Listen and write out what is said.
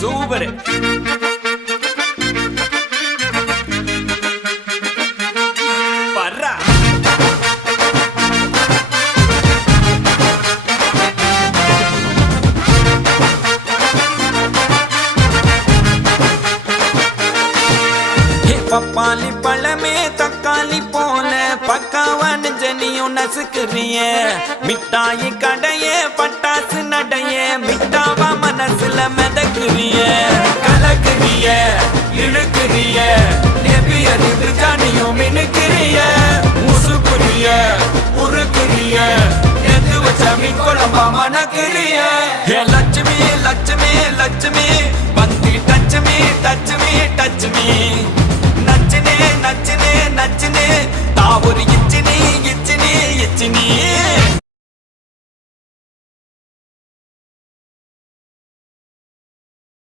Super. பர்றா பப்பாளி பழமே தக்காளி போல பக்காவான ஜனியும் நசுக்குறிய மிட்டாயி கடையே பட்டாசு நடைய மிட்டாவா மனசுல மிதக்குறிய கலக்குறிய இழுக்குறிய நெபியறிவு ஜானியும் மினுக்குறிய முசுக்குறிய உருக்குறிய எது வச்ச மீன் குழம்பா மணக்குறிய லட்சுமி லட்சுமி லட்சுமி வந்து டச்சுமி டச்சுமி டச்சுமி நச்சினே நச்சினே நச்சினே தாவொரு இச்சினி இச்சினி இச்சினி